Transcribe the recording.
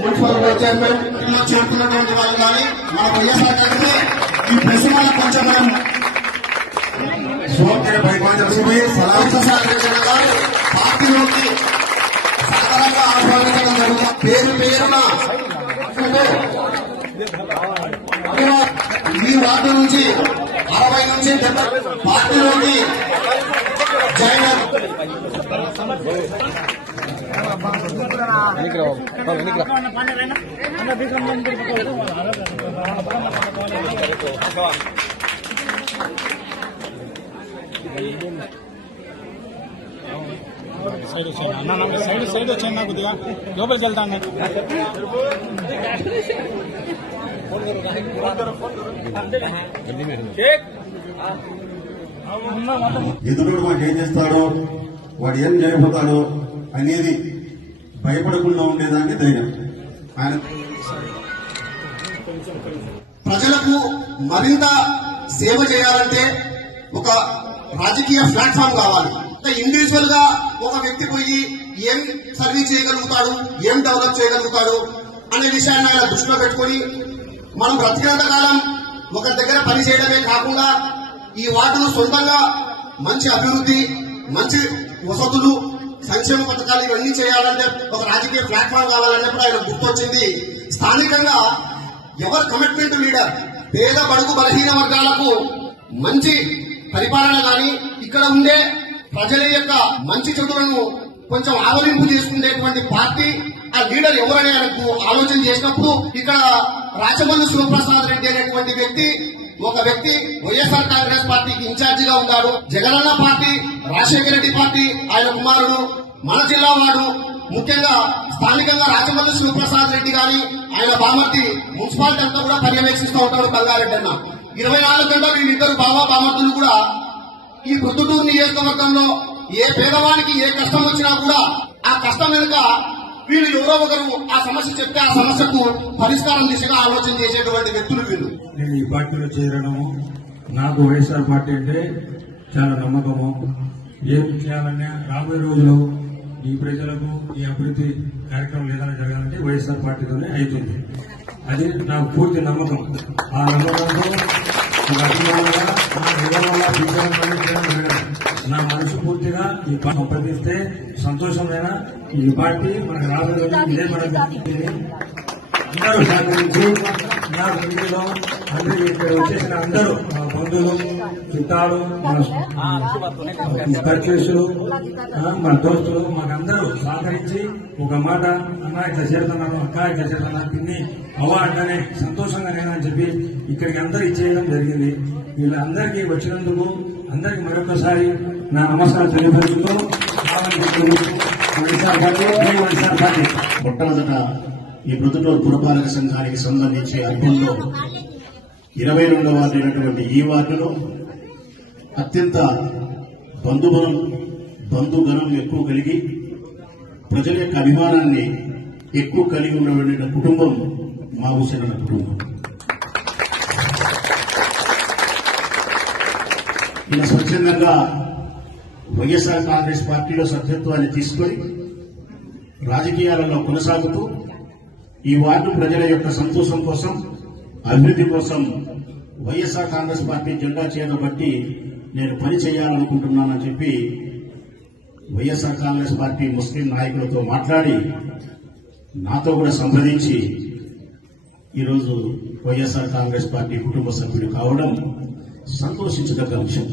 Municipal chairman చేరుకున్నటువంటి వాళ్ళు కానీ మన వైఎస్ఆర్ గారికి ఈ ప్రెస్ వాళ్ళకి కొంచెం మనం పార్టీలోకి సాధారణంగా ఆహ్వానించడం జరుగుతుంది. పేరు పేరున ఈ వార్డు నుంచి 60 నుంచి 70 పార్టీలోకి జాయిన్ సైడ్ వచ్చాను కొద్దిగా లోపలికి వెళ్తాను. ఎదురుడు వాడు ఏం చేస్తాడో వాడు ఏం చేయబోతాడో అనేది భయపడకుండా ఉండేదాన్ని ధైర్యం. ఆయన ప్రజలకు మరింత సేవ చేయాలంటే ఒక రాజకీయ ప్లాట్ఫామ్ కావాలి. ఇండివిజువల్ గా ఒక వ్యక్తి పోయి ఏం సర్వీస్ చేయగలుగుతాడు, ఏం డెవలప్ చేయగలుగుతాడు అనే విషయాన్ని ఆయన దృష్టిలో పెట్టుకుని మనం బ్రతికినంత కాలం ఒక దగ్గర పని చేయడమే కాకుండా ఈ వార్డును సొంతంగా మంచి అభివృద్ధి, మంచి వసతులు, సంక్షేమ పథకాలు ఇవన్నీ చేయాలంటే ఒక రాజకీయ ప్లాట్ఫామ్ కావాలన్నప్పుడు ఆయన గుర్తొచ్చింది. స్థానికంగా ఎవరు కమిట్మెంట్ లీడర్ పేద బడుగు బలహీన వర్గాలకు మంచి పరిపాలన కానీ ఇక్కడ ఉండే ప్రజల యొక్క మంచి చెడులను కొంచెం ఆవలింపు చేసుకునేటువంటి పార్టీ ఆ లీడర్ ఎవరని ఆయనకు ఆలోచన చేసినప్పుడు ఇక్కడ రాచమల్లి శివప్రసాద్ రెడ్డి అనేటువంటి వ్యక్తి ఒక వ్యక్తి వైఎస్ఆర్ కాంగ్రెస్ పార్టీకి ఇన్ఛార్జిగా ఉన్నాడు. జగనన్న పార్టీ, రాజశేఖర రెడ్డి పార్టీ ఆయన కుమారుడు, మన జిల్లా వాడు, ముఖ్యంగా స్థానికంగా రాచమల్లి శివప్రసాద్ రెడ్డి గాని ఆయన బామర్తి మున్సిపాలిటీ అంతా కూడా పర్యవేక్షిస్తూ ఉంటాడు బంగారెడ్డి అన్న. 24 గంటలు వీళ్ళిద్దరు బామర్తులు కూడా ఈ ప్రొద్దుటూరు నియోజకవర్గంలో ఏ పేదవానికి ఏ కష్టం వచ్చినా కూడా ఆ కష్టం వెనుక వీళ్ళు ఎవరో ఒకరు ఆ సమస్య చెప్తే ఆ సమస్యకు పరిష్కారం దిశగా ఆలోచన చేసేటువంటి వ్యక్తులు వీళ్ళు. నేను ఈ పార్టీలో చేరడము, నాకు వైఎస్ఆర్ పార్టీ అంటే చాలా నమ్మకము. ఏం చేయాలన్నా రాబోయే రోజులు ఈ ప్రజలకు ఈ అభివృద్ధి కార్యక్రమం ఏదైనా జరగాలంటే వైఎస్ఆర్ పార్టీతోనే అవుతుంది. అది నాకు పూర్తి నమ్మకం. ఆ నమ్మకంతో నా మనసు పూర్తిగా ఈ సంప్రదిస్తే సంతోషమైన ఈ పార్టీ మనకు రాబోయే ఇదే మనకు అందరూ సహకరించి నా ఇంటిలో అందరూ ఇక్కడ వచ్చేసిన అందరూ మా బంధువులు, చుట్టాలు, పర్చేసులు, మా దోస్తులు మాకందరూ సహకరించి ఒక మాట అన్న ఇట్లా చేరుతున్నాను, అక్క ఇట్లా చేరుతున్నాను, తిని అవ్వ అంటేనే సంతోషంగా నేనని చెప్పి ఇక్కడికి అందరూ ఇచ్చేయడం జరిగింది. వీళ్ళందరికీ వచ్చినందుకు అందరికీ మరొకసారి నా నమస్కారం తెలియపరుస్తూ మొట్టమొదట ఈ ప్రొద్దుటూరు పురపాలక సంఘానికి సంబంధించి అర్బన్లో 22వ వార్డు అయినటువంటి ఈ వార్డులో అత్యంత బంధుగణం ఎక్కువ కలిగి ప్రజల యొక్క అభిమానాన్ని ఎక్కువ కలిగి ఉన్నటువంటి కుటుంబం మా హుసేన్ కుటుంబం. ఇలా స్వచ్ఛందంగా వైఎస్ఆర్ కాంగ్రెస్ పార్టీలో సభ్యత్వాన్ని తీసుకొని రాజకీయాలలో కొనసాగుతూ ఈ వార్డు ప్రజల యొక్క సంతోషం కోసం, అభివృద్ధి కోసం వైఎస్ఆర్ కాంగ్రెస్ పార్టీ జెండా చేయబట్టి నేను పని చేయాలనుకుంటున్నానని చెప్పి వైఎస్ఆర్ కాంగ్రెస్ పార్టీ ముస్లిం నాయకులతో మాట్లాడి నాతో కూడా సంప్రదించి ఈరోజు వైఎస్ఆర్ కాంగ్రెస్ పార్టీ కుటుంబ సభ్యుడు కావడం సంతోషించదగ్గ విషయం.